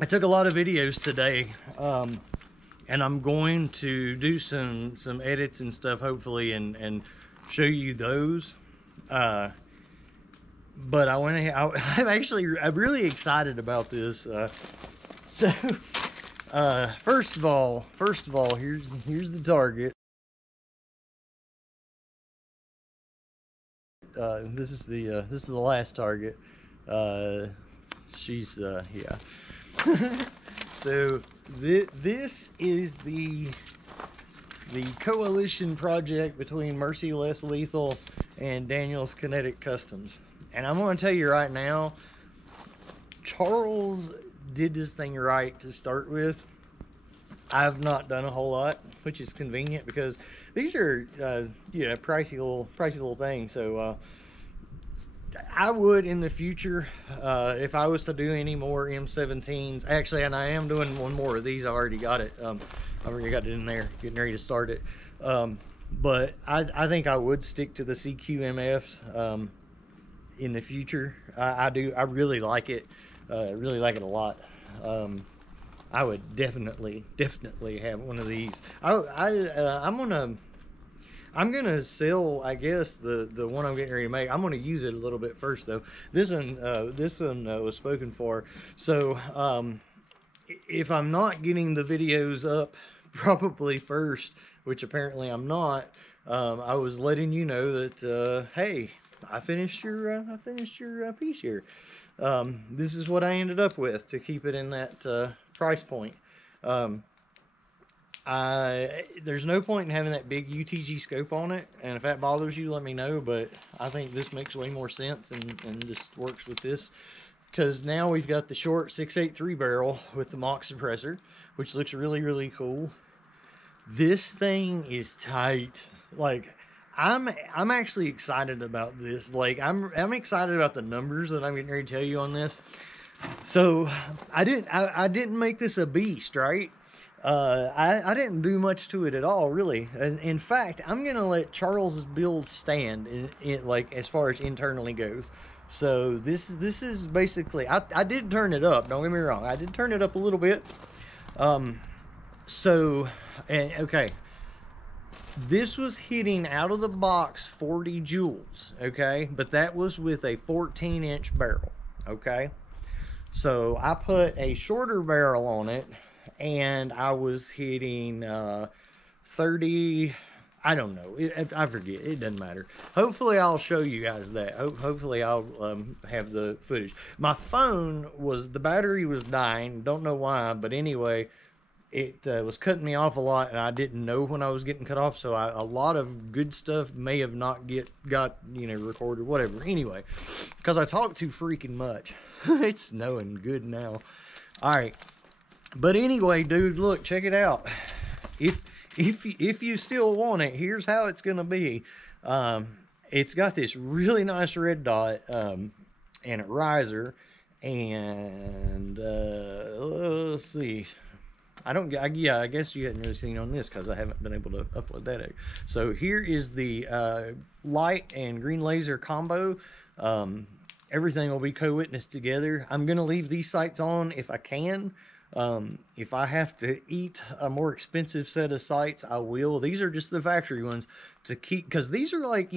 I took a lot of videos today, and I'm going to do some edits and stuff, hopefully, and show you those. But I'm really excited about this. First of all, here's the target. This is the last target. She's yeah. So this is the coalition project between Mercy Less Lethal and Daniel's Kinetic Customs. And I'm going to tell you right now, Charles did this thing right to start with. I've not done a whole lot, which is convenient because these are yeah, pricey little things. So I would in the future, if I was to do any more M17s, actually, and I am doing one more of these. I already got it. I've already got it in there, getting ready to start it. But I think I would stick to the CQMFs in the future. I really like it. Really like it a lot. I would definitely have one of these. I'm gonna sell, I guess, the one I'm getting ready to make. I'm gonna use it a little bit first, though. This one was spoken for. So if I'm not getting the videos up probably first, which apparently I'm not, I was letting you know that hey, I finished your piece here. This is what I ended up with to keep it in that price point. There's no point in having that big UTG scope on it, and if that bothers you, let me know, but I think this makes way more sense and just works with this, because now we've got the short 683 barrel with the mock suppressor, which looks really cool. This thing is tight. Like, I'm actually excited about this. Like, I'm excited about the numbers that I'm getting ready to tell you on this. So I didn't make this a beast, right? I didn't do much to it at all, really. In fact, I'm gonna let Charles' build stand in like as far as internally goes. So this is basically, I did turn it up, don't get me wrong, I did turn it up a little bit. Okay, this was hitting out of the box 40 joules, okay, but that was with a 14-inch barrel, okay. So I put a shorter barrel on it, and I was hitting 30, I don't know, I forget, it doesn't matter. Hopefully I'll show you guys that. Hopefully I'll have the footage. My phone the battery was dying, don't know why, but anyway, it was cutting me off a lot, and I didn't know when I was getting cut off, so a lot of good stuff may have not got recorded, whatever. Anyway, because I talk too freaking much. It's snowing good now. All right, but anyway, dude, look, check it out. If you still want it, here's how it's gonna be. It's got this really nice red dot and a riser, and let's see. Yeah, I guess you hadn't really seen on this because I haven't been able to upload that. So here is the light and green laser combo. Everything will be co-witnessed together. I'm gonna leave these sights on if I can. If I have to eat a more expensive set of sights, I will. These are just the factory ones to keep, because these are like,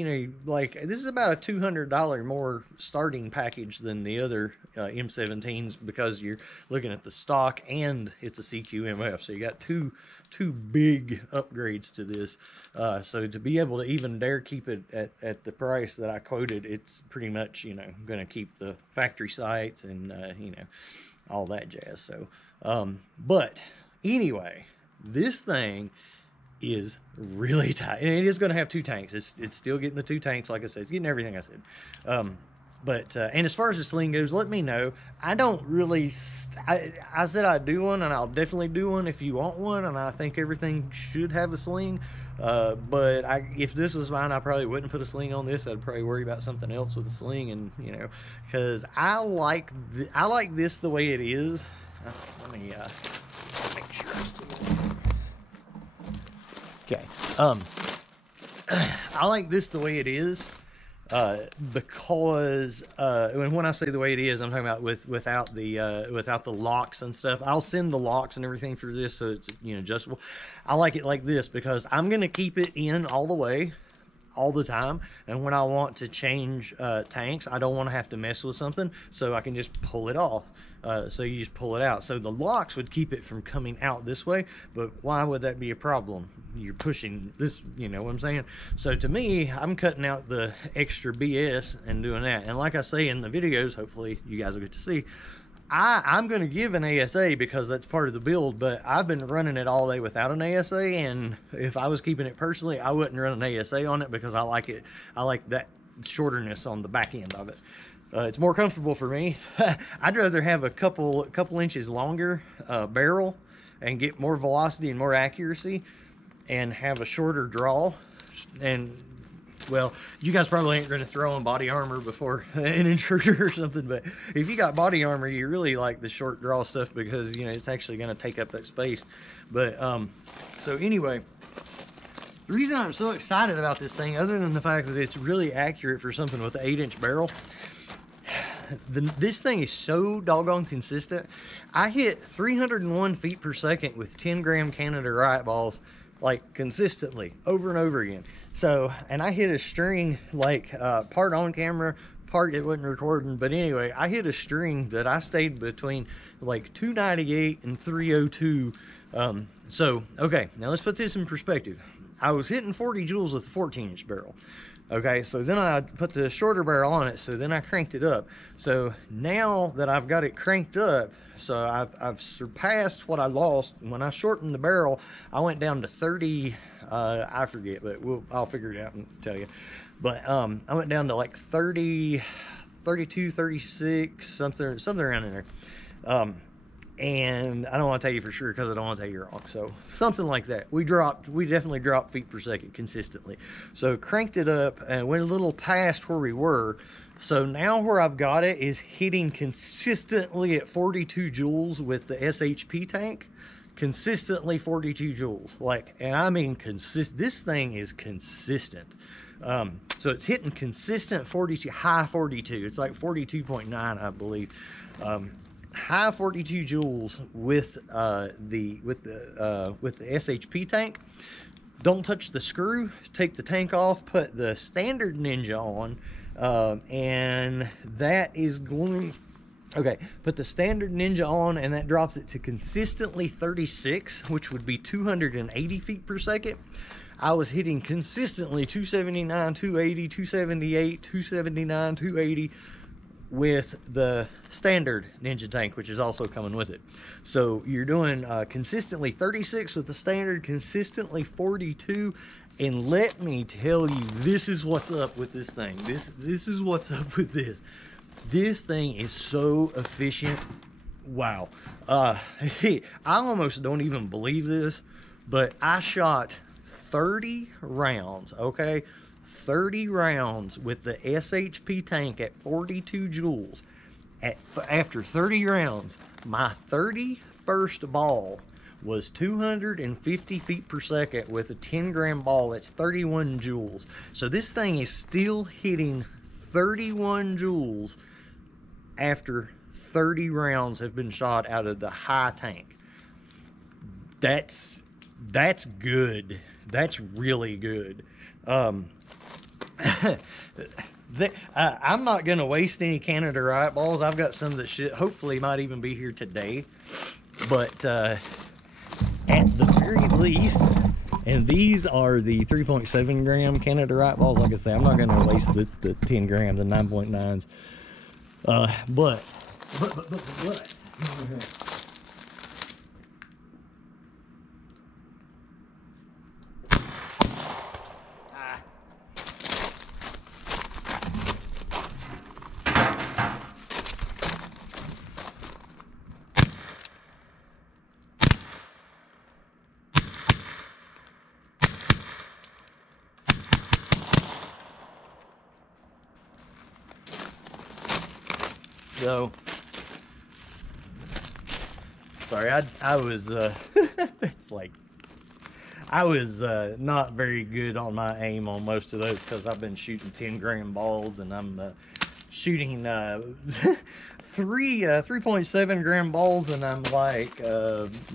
like this is about a $200 more starting package than the other M17s, because you're looking at the stock and it's a CQMF, so you got two big upgrades to this. So to be able to even dare keep it at the price that I quoted, it's pretty much going to keep the factory sights and all that jazz. So but anyway, this thing is really tight, and it is going to have 2 tanks. It's still getting the 2 tanks, like I said. It's getting everything I said. And as far as the sling goes, let me know. I don't really, I said I'd do one, and I'll definitely do one if you want one, and I think everything should have a sling. But if this was mine, I probably wouldn't put a sling on this. I'd probably worry about something else with the sling, and because I like this the way it is. Let me make sure I'm still okay. I like this the way it is. because when I say the way it is, I'm talking about without the locks and stuff. I'll send the locks and everything through this, so it's, you know, adjustable. I like it like this because I'm gonna keep it in all the way, all the time, and when I want to change tanks, I don't want to have to mess with something, so I can just pull it off. So you just pull it out. So the locks would keep it from coming out this way, but why would that be a problem? You're pushing this, you know what I'm saying? So to me, I'm cutting out the extra BS and doing that. And like I say in the videos, hopefully you guys will get to see, I'm going to give an ASA because that's part of the build, but I've been running it all day without an ASA, and if I was keeping it personally, I wouldn't run an ASA on it because I like it. I like that shorterness on the back end of it. It's more comfortable for me. I'd rather have a couple inches longer barrel and get more velocity and more accuracy and have a shorter draw. And well, you guys probably ain't going to throw on body armor before an intruder or something, but if you got body armor, you really like the short draw stuff because, you know, it's actually going to take up that space. But so anyway, the reason I'm so excited about this thing, other than the fact that it's really accurate for something with an 8-inch barrel, this thing is so doggone consistent. I hit 301 feet per second with 10-gram Canada riot balls, like consistently over and over again. So, and I hit a string like part on camera, part it wasn't recording, but anyway, I hit a string that I stayed between like 298 and 302. So okay, now let's put this in perspective. I was hitting 40 joules with a 14-inch barrel. Okay, so then I put the shorter barrel on it, so then I cranked it up. So now that I've got it cranked up, so I've surpassed what I lost. When I shortened the barrel, I went down to 30, I forget, but I'll figure it out and tell you. But I went down to like 30, 32, 36, something around in there. And I don't want to tell you for sure because I don't want to tell you wrong. So something like that. We definitely dropped feet per second consistently. So cranked it up and went a little past where we were. So now where I've got it is hitting consistently at 42 joules with the SHP tank. Consistently 42 joules. Like, and I mean consistent. This thing is consistent. So it's hitting consistent 42, high 42. It's like 42.9, I believe. High 42 joules with the SHP tank. Don't touch the screw. Take the tank off. Put the standard Ninja on, and that is going. Okay, put the standard Ninja on, and that drops it to consistently 36, which would be 280 feet per second. I was hitting consistently 279, 280, 278, 279, 280. With the standard Ninja tank, which is also coming with it. So you're doing consistently 36 with the standard, consistently 42, and let me tell you, this is what's up with this thing. This is what's up with this. This thing is so efficient. Wow. I almost don't even believe this, but I shot 30 rounds, okay? 30 rounds with the SHP tank at 42 joules. After 30 rounds, my 31st ball was 250 feet per second with a 10-gram ball. That's 31 joules. So this thing is still hitting 31 joules after 30 rounds have been shot out of the high tank. That's good. That's really good. I'm not going to waste any Canada riot balls. I've got some that should hopefully might even be here today. But at the very least, and these are the 3.7 gram Canada riot balls. Like I say, I'm not going to waste the 10 gram, the 9.9s. But. So, sorry, I was, it's like, I was not very good on my aim on most of those because I've been shooting 10-gram balls, and I'm shooting 3.7 gram balls, and I'm like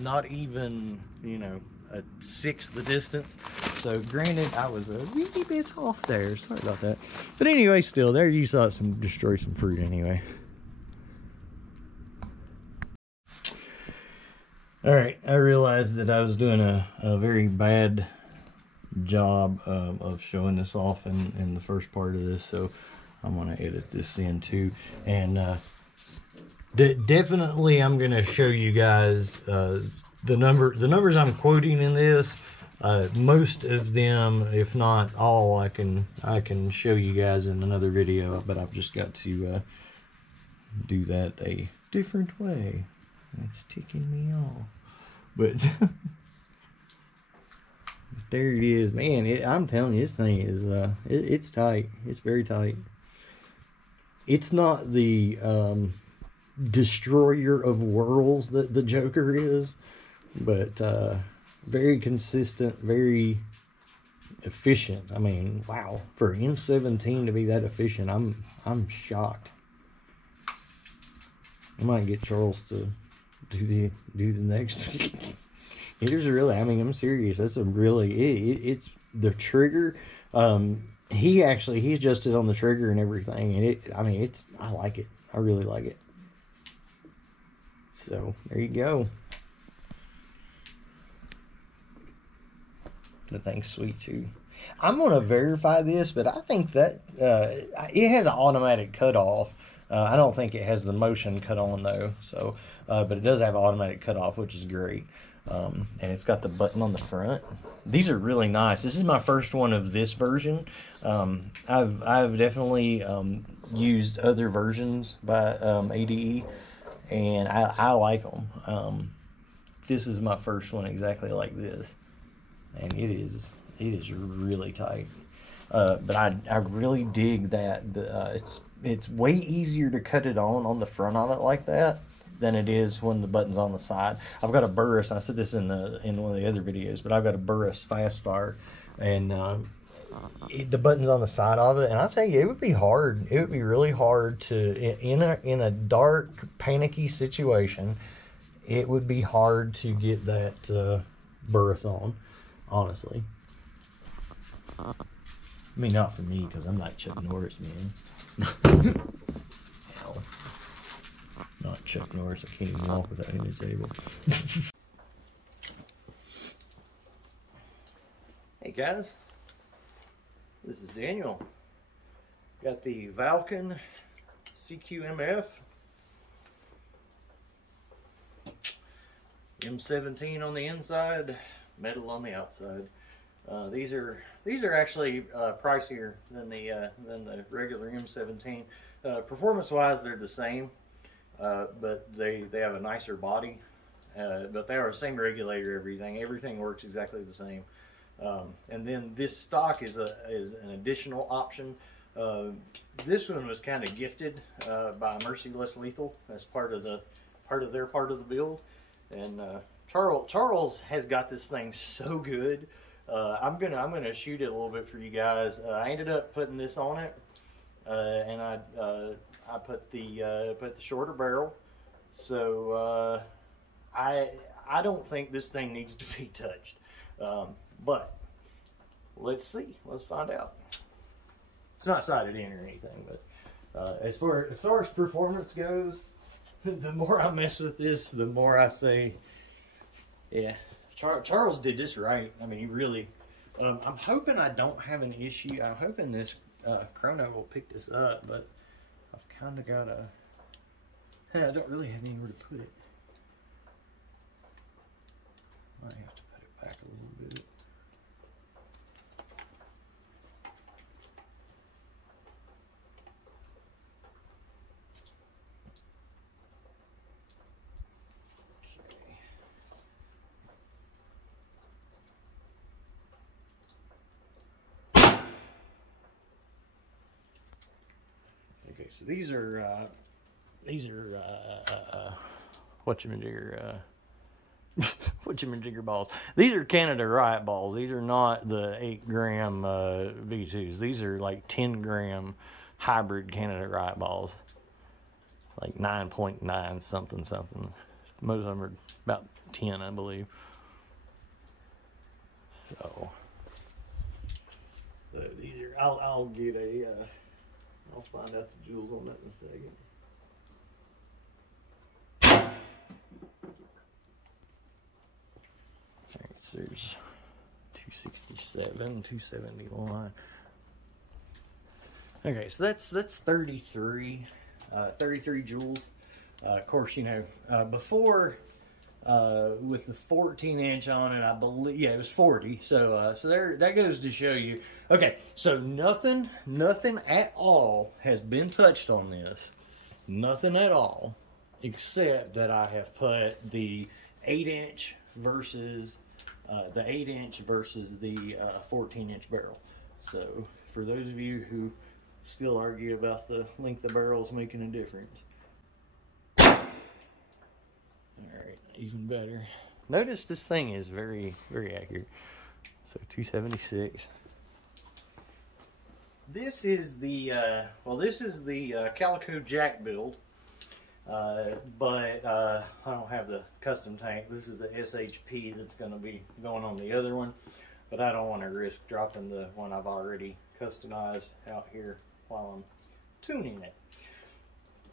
not even, you know, a sixth the distance. So granted, I was a wee bit off there. Sorry about that. But anyway, still, there you saw some destroy some fruit anyway. All right, I realized that I was doing a very bad job of showing this off in the first part of this, so I'm going to edit this in too. And definitely I'm going to show you guys the numbers I'm quoting in this. Most of them, if not all, I can show you guys in another video, but I've just got to do that a different way. It's ticking me off. But there it is, man. I'm telling you, this thing is it's tight. It's very tight. It's not the destroyer of worlds that the Joker is, but very consistent, very efficient. I mean, wow, for M17 to be that efficient, I'm shocked. I might get Charles to do the next. Here's really, I mean, I'm serious. That's a really, it's the trigger. He adjusted on the trigger and everything, and I mean, I like it. I really like it. So there you go. The thing's sweet too. I'm gonna verify this, but I think that it has an automatic cutoff. I don't think it has the motion cut on though. So, but it does have automatic cutoff, which is great. And it's got the button on the front. These are really nice. This is my first one of this version. I've definitely used other versions by ADE, and I like them. This is my first one exactly like this, and it is really tight. But I really dig that it's way easier to cut it on the front of it like that than it is when the button's on the side. I've got a Burris. I said this in one of the other videos, but I've got a Burris fast fire, and the button's on the side of it. And I tell you, it would be hard. It would be really hard to in a dark, panicky situation. It would be hard to get that Burris on, honestly. I mean, not for me, because I'm like Chuck Norris, man. Hell. Not Chuck Norris. I can't even walk without him disabled. Hey guys, this is Daniel. Got the Valken CQMF M17 on the inside, metal on the outside. These are actually pricier than the regular M17. Performance-wise, they're the same, but they have a nicer body. But they are the same regulator. Everything works exactly the same. And then this stock is an additional option. This one was kind of gifted by Merciless Lethal as part of their build. And Charles has got this thing so good. I'm gonna shoot it a little bit for you guys. I ended up putting this on it, and I put the shorter barrel. So I don't think this thing needs to be touched, but let's see. Let's find out. It's not sighted in or anything, but as far as performance goes, the more I mess with this, the more I say, yeah. Charles did this right. I mean, he really, I'm hoping I don't have an issue. I'm hoping this chrono will pick this up, but I've kind of got I don't really have anywhere to put it. Might have to put it back a little bit. Okay, so these are whatchamajigger, whatchamajigger balls. These are Canada Riot balls. These are not the 8-gram V2s. These are like 10-gram hybrid Canada Riot balls. Like 9.9 something something. Most of them are about 10, I believe. So these are. I'll get a. I'll find out the joules on that in a second. Alright, so there's 267, 271. Okay, so that's 33, 33 joules. Of course, you know, before with the 14-inch on it, I believe, yeah, it was 40. So there, that goes to show you. Okay, so nothing at all has been touched on this. Nothing at all, except that I have put the 8-inch versus the 8-inch versus the 14-inch barrel. So for those of you who still argue about the length of barrels making a difference. Alright, even better. Notice this thing is very, very accurate. So 276. This is the, well, this is the Calico Jack build. But I don't have the custom tank. This is the SHP that's going to be going on the other one. But I don't want to risk dropping the one I've already customized out here while I'm tuning it.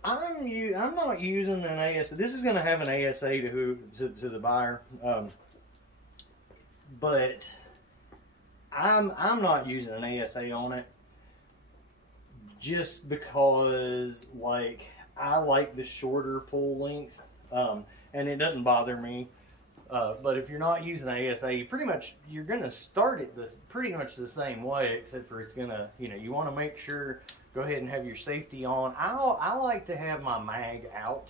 I'm not using an ASA. This is going to have an ASA to the buyer, but I'm not using an ASA on it just because, like, I like the shorter pull length, and it doesn't bother me. But if you're not using ASA, you're going to start it pretty much the same way, except for it's going to, you know, you want to make sure, go ahead and have your safety on. I like to have my mag out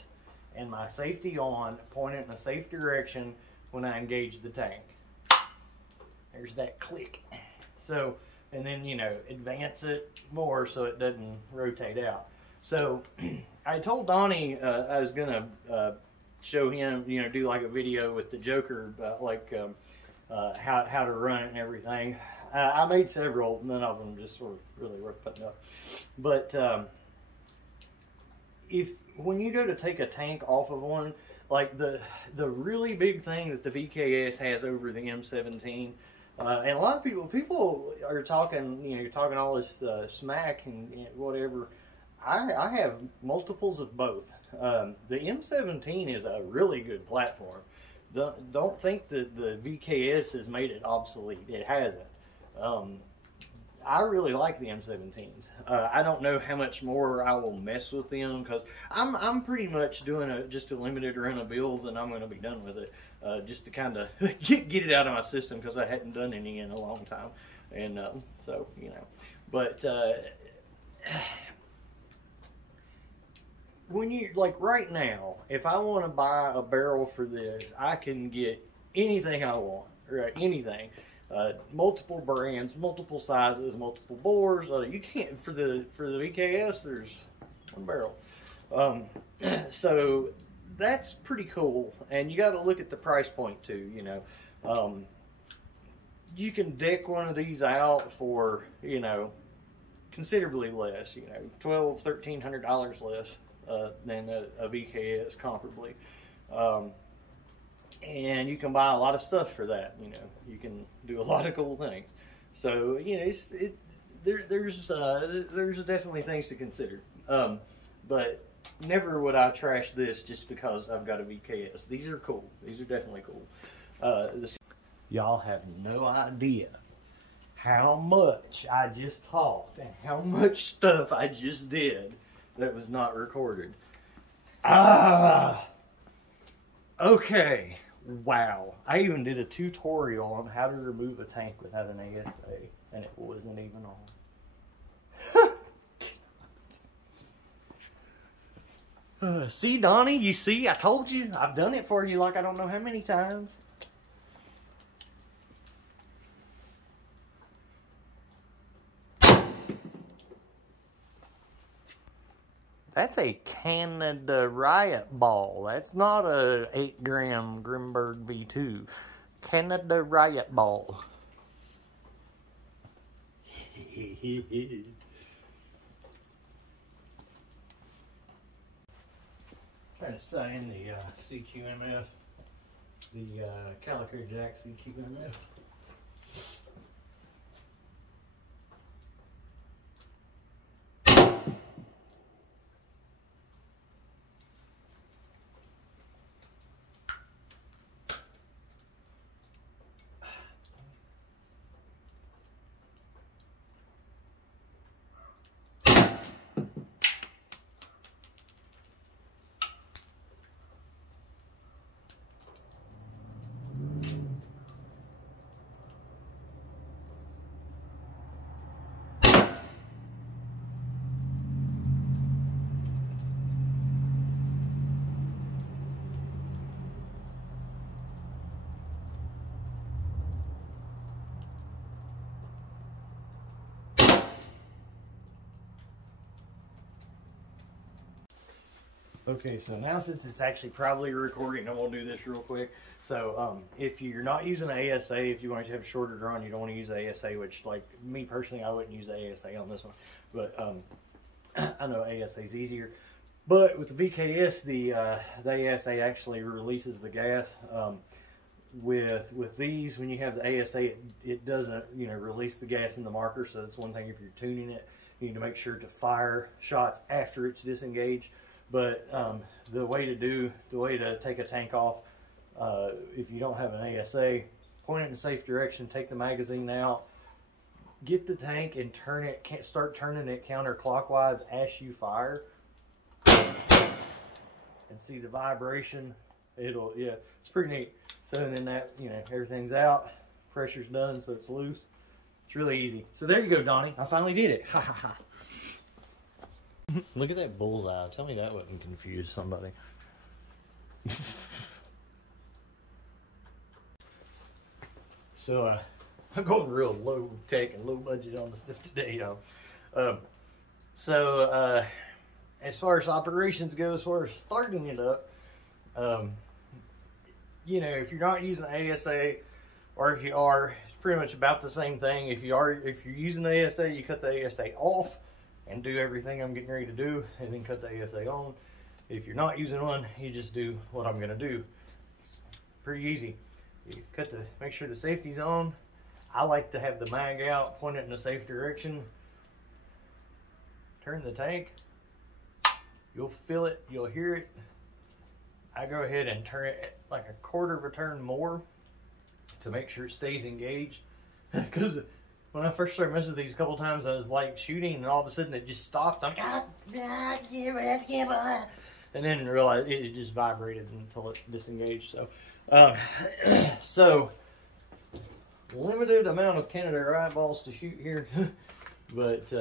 and my safety on, point it in a safe direction when I engage the tank. There's that click. So, and then, you know, advance it more so it doesn't rotate out. So I told Donnie I was going to show him, you know, do like a video with the Joker about like how to run it and everything. I made several, none of them just sort of really worth putting up. But when you go to take a tank off of one, like the really big thing that the VKS has over the M17, and a lot of people are talking, you know, you're talking all this smack and whatever. I have multiples of both. The M17 is a really good platform. Don't think that the VKS has made it obsolete. It hasn't. I really like the M17s. I don't know how much more I will mess with them because I'm pretty much doing just a limited run of builds and I'm going to be done with it, just to kind of get it out of my system because I hadn't done any in a long time, and so, you know, but when you, like right now, if I want to buy a barrel for this, I can get anything I want, right? Anything. Multiple brands, multiple sizes, multiple bores. You can't, for the VKS, there's one barrel. So that's pretty cool. And you got to look at the price point too, you know. You can deck one of these out for, you know, considerably less, you know, $1,200–1,300 less than a VKS comparably. And you can buy a lot of stuff for that. You know, you can do a lot of cool things. So, you know, there's definitely things to consider. But never would I trash this just because I've got a VKS. These are cool. These are definitely cool. Y'all have no idea how much I just talked and how much stuff I just did that was not recorded. Okay. Wow. I even did a tutorial on how to remove a tank without an ASA, and it wasn't even on. See, Donnie, you see, I told you. I've done it for you like I don't know how many times. That's a Canada Riot ball. That's not a 8-gram Grimberg V2. Canada Riot ball. Trying to sign the CQMF, the Calico Jack CQMF. Okay, so now since it's actually probably recording, I'm going to do this real quick. So if you're not using ASA, if you want to have a shorter draw, you don't want to use ASA, which, like me personally, I wouldn't use ASA on this one. But I know ASA is easier. But with the VKS, the ASA actually releases the gas. With these, when you have the ASA, it doesn't, you know, release the gas in the marker. So that's one thing. If you're tuning it, you need to make sure to fire shots after it's disengaged. But the way to take a tank off, if you don't have an ASA, point it in a safe direction, take the magazine out, get the tank and turn it, start turning it counterclockwise as you fire, and see the vibration. Yeah, it's pretty neat. So then that, you know, everything's out, pressure's done, so it's loose. It's really easy. So there you go, Donnie. I finally did it. Ha ha ha. Look at that bullseye. Tell me that wouldn't confuse somebody. So I'm going real low tech and low budget on the stuff today, y'all. As far as operations go, as far as starting it up, you know, if you're not using ASA, or if you are, it's pretty much about the same thing. If you're using the ASA, you cut the ASA off and do everything I'm getting ready to do, and then cut the ASA on. If you're not using one, you just do what I'm gonna do. It's pretty easy. You make sure the safety's on. I like to have the mag out, point it in a safe direction, turn the tank. You'll feel it, you'll hear it. I go ahead and turn it like a quarter of a turn more to make sure it stays engaged. Because when I first started messing with these a couple times, I was like shooting, and all of a sudden it just stopped. I'm and then realized it just vibrated until it disengaged. So, limited amount of Canada Riot balls to shoot here, but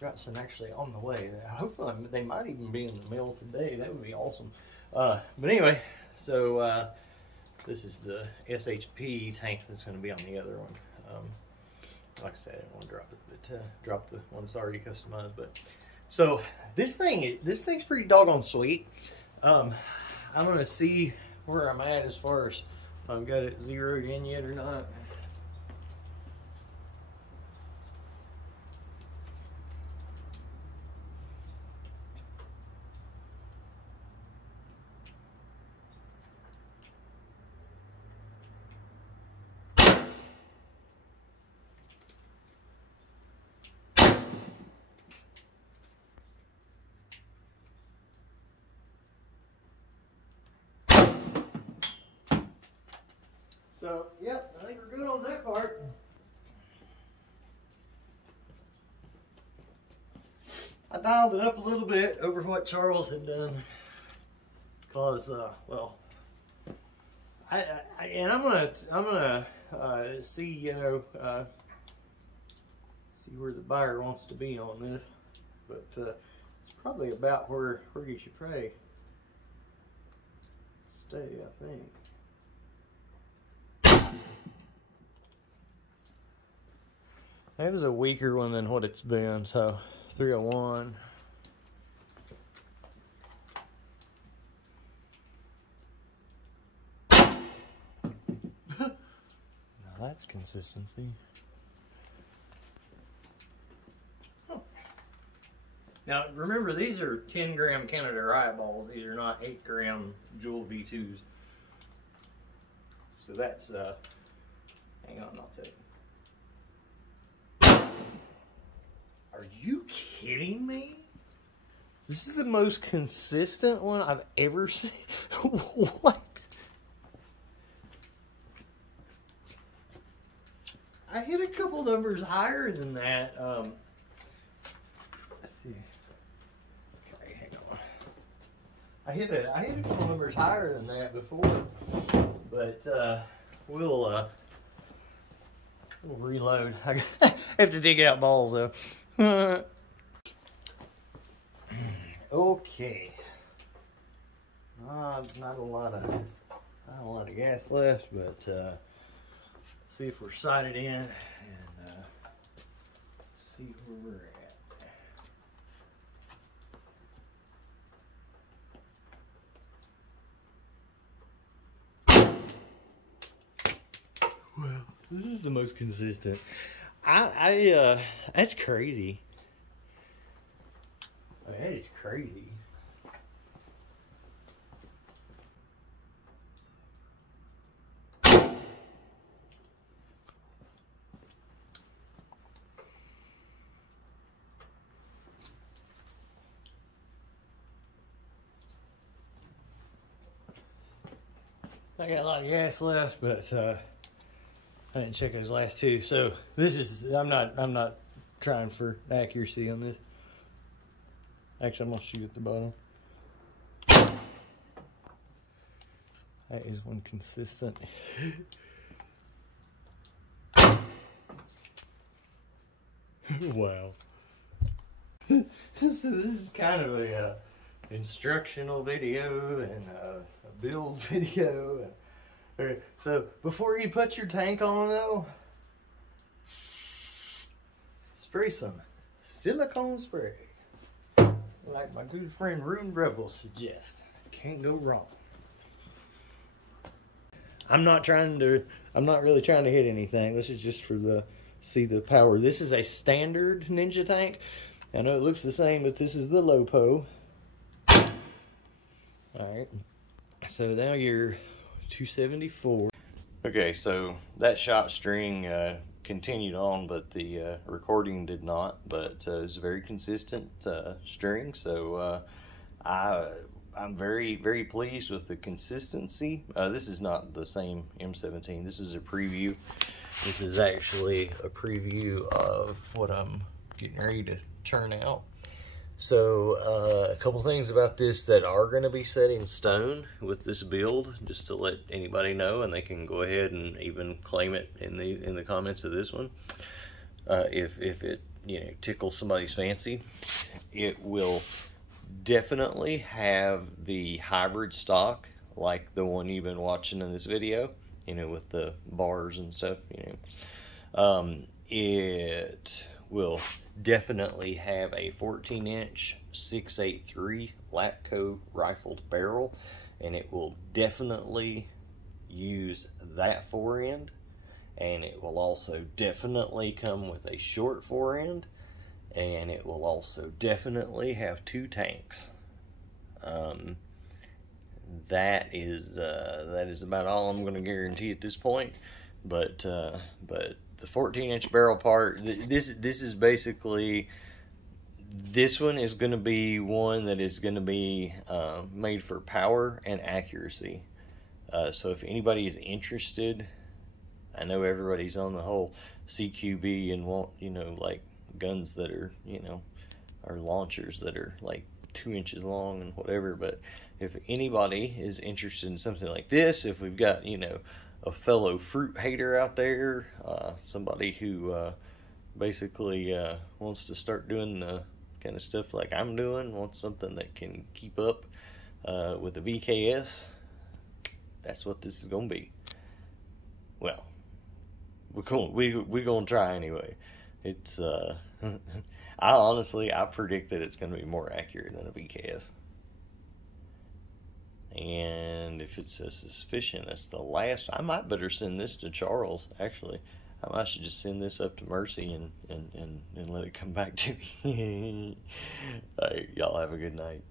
got some actually on the way. Hopefully they might even be in the mail today. That would be awesome. But anyway, so this is the SHP tank that's going to be on the other one. Like I said, I didn't want to drop it, but drop the one that's already customized. But so this thing's pretty doggone sweet. I'm going to see where I'm at as far as if I've got it zeroed in yet or not. So, yep, I think we're good on that part. I dialed it up a little bit over what Charles had done, because, well, I'm gonna see, you know, see where the buyer wants to be on this, but it's probably about where you should probably stay, I think. That was a weaker one than what it's been, so 301. That's consistency. Huh. Now remember, these are 10-gram Canada Riot balls. These are not 8-gram Joules V2s. So that's hang on, I'll tell you. Are you kidding me? This is the most consistent one I've ever seen. What? I hit a couple numbers higher than that. Let's see. Okay, hang on. I hit a couple numbers higher than that before, but we'll reload. I have to dig out balls though. Okay. Not a lot of gas left, but see if we're sighted in and see where we're at. Well, this is the most consistent. That's crazy. That is crazy. I got a lot of gas left, but I didn't check those last two. So this is, I'm not trying for accuracy on this. Actually, I'm gonna shoot at the bottom. That is one consistent. Wow. So this is kind of a instructional video and a build video. Alright, so before you put your tank on though, spray some silicone spray. Like my good friend Ruined Rebel suggests. Can't go wrong. I'm not really trying to hit anything. This is just for the, see the power. This is a standard Ninja tank. I know it looks the same, but this is the LoPo. Alright. So now you're 274. Okay, so that shot string continued on, but the recording did not. But it was a very consistent string, so I'm very, very pleased with the consistency. This is not the same M17. This is a preview. This is actually a preview of what I'm getting ready to turn out. So a couple things about this that are going to be set in stone with this build, just to let anybody know, and they can go ahead and even claim it in the comments of this one. If it tickles somebody's fancy, it will definitely have the hybrid stock like the one you've been watching in this video, with the bars and stuff. It will definitely have a 14-inch 6.83 Lapco rifled barrel, and it will definitely use that forend, and it will also definitely come with a short forend, and it will also definitely have 2 tanks. That is about all I'm going to guarantee at this point, but the 14-inch barrel part, this is basically, this one is going to be one that is going to be made for power and accuracy. So if anybody is interested, I know everybody's on the whole CQB and want, like guns that are, or launchers that are like 2 inches long and whatever. But if anybody is interested in something like this, if we've got, a fellow fruit hater out there, somebody who basically wants to start doing the kind of stuff like I'm doing, wants something that can keep up with the VKS, that's what this is gonna be. Well, we're gonna try anyway. It's I predict that it's gonna be more accurate than a VKS. And if it's a suspicion, that's the last. I might better send this to Charles, actually. I should just send this up to Mercy and let it come back to me. All right, y'all have a good night.